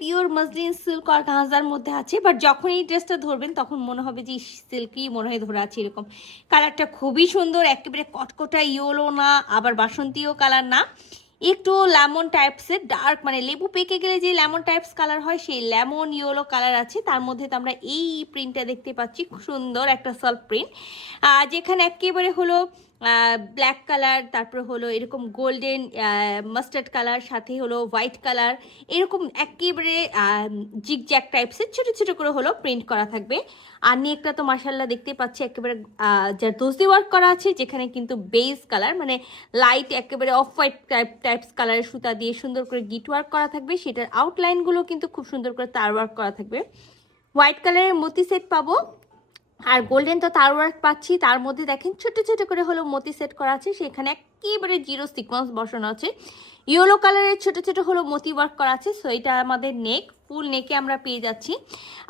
Pure muslin silk organza মধ্যে আছে, but যখন এই ড্রেসটা ধরবেন তখন মনে হবে যে সিল্কি মনে হয় ধরে আছে এরকম। কালারটা খুবই সুন্দর, একেবারে কটকটা ইয়েলো না, আবার বাসন্তীয় কালার না, একটু লেমন টাইপসের ডার্ক, মানে লেবু পেকে গেলে যে লেমন টাইপস কালার হয় সেই লেমন ইয়েলো কালার আছে। তার মধ্যে তো আমরা এই প্রিন্টটা দেখতে পাচ্ছি, খুব সুন্দর একটা সল্ট প্রিন্ট, যেখানে একেবারে হলো ব্ল্যাক কালার, তারপর হলো এরকম গোল্ডেন মাস্টার্ড কালার, সাথে হলো হোয়াইট কালার, এরকম একেবারে জিগজ্যাগ টাইপসের ছোট ছোট করে হলো প্রিন্ট করা থাকবে। আর নেকটা তো মাশাআল্লাহ দেখতে পাচ্ছি একেবারে জারদোজি ওয়ার্ক করা আছে, যেখানে কিন্তু বেজ কালার মানে লাইট একেবারে অফ হোয়াইট টাইপস কালারের সুতা দিয়ে সুন্দর করে গিট ওয়ার্ক করা থাকবে। সেটার আউটলাইনগুলো কিন্তু খুব সুন্দর করে তার ওয়ার্ক করা থাকবে। হোয়াইট কালারের মতি সেট পাবো, আর গোল্ডেন তো তার ওয়ার্ক পাচ্ছি। তার মধ্যে দেখেন ছোট ছোট করে হলো মতি সেট করা আছে, সেখানে একেবারে জিরো সিকোয়েন্স বসানো আছে। ইয়েলো কালারের ছোট ছোট হলো মতি ওয়ার্ক করা আছে। সো এটা আমাদের নেক, ফুল নেকে আমরা পেয়ে যাচ্ছি।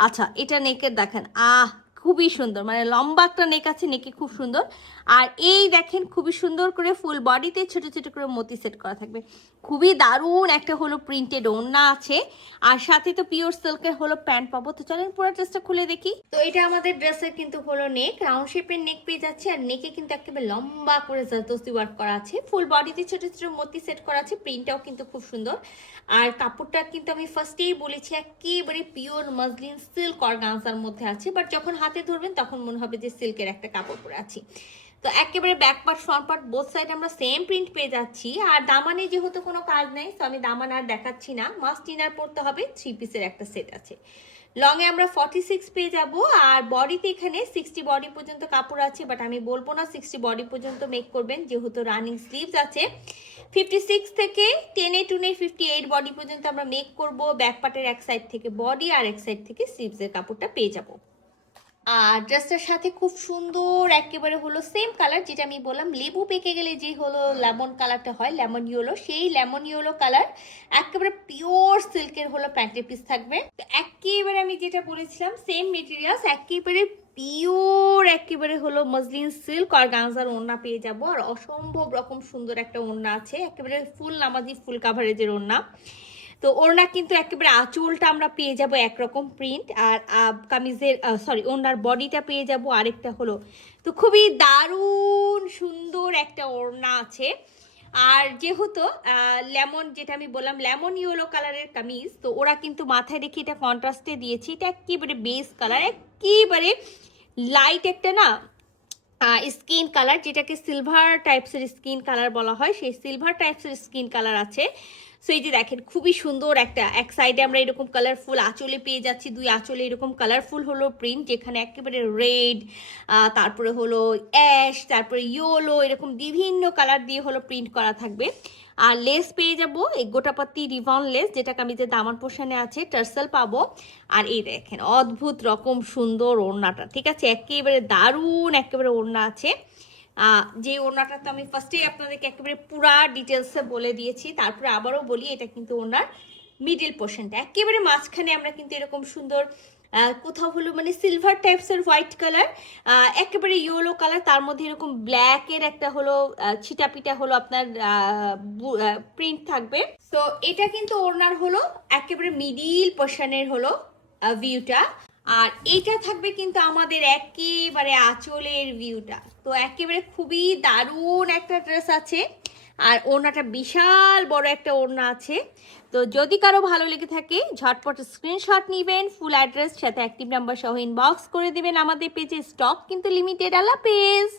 আচ্ছা, এটা নেকের দেখেন খুবই সুন্দর, মানে লম্বা একটা নেক আছে, নেকে খুব সুন্দর। আর এই দেখেন খুবই সুন্দর করে ফুল বডিতে ছোট ছোট করে মতি সেট করা থাকবে। খুবই দারুণ একটা হলো প্রিন্টেড ওড়না আছে, আর সাথে তো পিওর সিল্কের হলো প্যান্ট পাবো। তো চলেন পুরো ড্রেসটা খুলে দেখি। তো এটা আমাদের ড্রেসের কিন্তু হলো নেক, রাউন্ড শেপের নেক পেয়ে যাচ্ছে, আর নেকে কিন্তু একেবারে লম্বা করে জারদোজি ওয়ার্ক করা আছে, ফুল বডিতে ছোট ছোট মতি সেট করা আছে, প্রিন্টটাও কিন্তু খুব সুন্দর। আর কাপড়টা কিন্তু আমি ফার্স্টেই বলেছি একেবারে পিওর মসলিন সিল্ক অর্গানজার মধ্যে আছে, বাট যখন হাতে ধরবেন তখন মনে হবে যে সিল্কের একটা কাপড় পরে আছি। তো একেবারে back part front part both side আমরা সেম প্রিন্ট পেয়ে যাচ্ছি। আর দামানে যেহেতু কোনো কাজ নেই, তো আমি দামান আর দেখাচ্ছি না, মাস্ট ইনার পরতে হবে, 3 পিসের একটা সেট আছে। লং এ আমরা 46 পেয়ে যাব, আর বডিতে এখানে 60 বডি পর্যন্ত কাপড় আছে, বাট আমি বলবো না 60 বডি পর্যন্ত মেক করবেন, যেহেতু রানিং স্লিভস আছে। 56 থেকে টেনে টুনে 58 বডি পর্যন্ত আমরা মেক করব। ব্যাক পার্টের এক সাইড থেকে বডি আর এক সাইড থেকে স্লিভসের কাপড়টা পেয়ে যাব। আর ড্রেসটার সাথে খুব সুন্দর একেবারে হলো সেম কালার, যেটা আমি বললাম লেবু পেকে গেলে যে হলো লেমন কালারটা হয়, লেমন ইয়েলো, সেই লেমন ইয়েলো কালার একেবারে পিওর সিল্কের হলো প্যান্টের পিস থাকবে। তো একেবারে আমি যেটা বলেছিলাম সেম মেটেরিয়ালস, একেবারে পিওর একেবারে হলো মসলিন সিল্ক আর গাঞ্জার ওড়না পেয়ে যাব। আর অসম্ভব রকম সুন্দর একটা ওড়না আছে, একেবারে ফুল নামাজি ফুল কাভারেজের ওড়না। তো ওড়না কিন্তু একেবারে আঁচলটা আমরা পেয়ে যাব একরকম প্রিন্ট, আর কামিজের ওড়নার বডিটা পেয়ে যাব আরেকটা হলো। তো খুবই দারুণ সুন্দর একটা ওড়না আছে। আর যেহেতু লেমন, যেটা আমি বললাম লেমন ইয়েলো কালারের কামিজ, তো ওরা কিন্তু মাথায় রেখে এটা কন্ট্রাস্টে দিয়েছি। এটা একেবারে বেস কালার, একেবারে লাইট একটা না স্কিন কালার, যেটাকে সিলভার টাইপসের স্কিন কালার বলা হয়, সেই সিলভার টাইপসের স্কিন কালার আছে। সো এই যে দেখেন খুবই সুন্দর একটা, এক সাইডে আমরা এরকম কালারফুল আঁচলে পেয়ে যাচ্ছি, দুই আঁচলে এরকম কালারফুল হলো প্রিন্ট, যেখানে একেবারে রেড, তারপরে হলো অ্যাশ, তারপরে ইয়েলো, এরকম বিভিন্ন কালার দিয়ে হলো প্রিন্ট করা থাকবে। আর লেস পেয়ে যাবো এই গোটাপাতি রিবন লেস, যেটা কামিজের দামান পোর্শনে আছে, টার্সেল পাবো। আর এই দেখেন অদ্ভুত রকম সুন্দর ওড়নাটা, ঠিক আছে, একেবারে দারুণ একেবারে ওড়না আছে। যে ওড়নাটা তো আমি ফার্স্টেই আপনাদেরকে একেবারে পুরা ডিটেলসে বলে দিয়েছি, তারপরে আবারও বলি, এটা কিন্তু ওড়নার মিডিল পোর্শনটা, একেবারে মাঝখানে আমরা কিন্তু এরকম সুন্দর কোথাও হলো মানে সিলভার টাইপসের হোয়াইট কালার, একেবারে ইয়েলো কালার, তার মধ্যে এরকম ব্ল্যাকের একটা হলো ছিটাপিটা হলো আপনার প্রিন্ট থাকবে। তো এটা কিন্তু ওড়নার হলো একেবারে মিডিল পোর্শনের হলো ভিউটা। আর এইটা থাকবে কিন্তু আমাদের একেবারে আঁচলের ভিউটা। তো একেবারে খুবই দারুণ একটা ড্রেস আছে, আর ওড়নাটা বিশাল বড় একটা ওড়না আছে। তো যদি কারো ভালো লেগে থাকে ঝটপট স্ক্রিনশট নেবেন, ফুল অ্যাড্রেস সাথে অ্যাক্টিভ নাম্বার সহ ইনবক্স করে দিবেন আমাদের পেজে। স্টক কিন্তু লিমিটেড। আল্লাহ হাফেজ।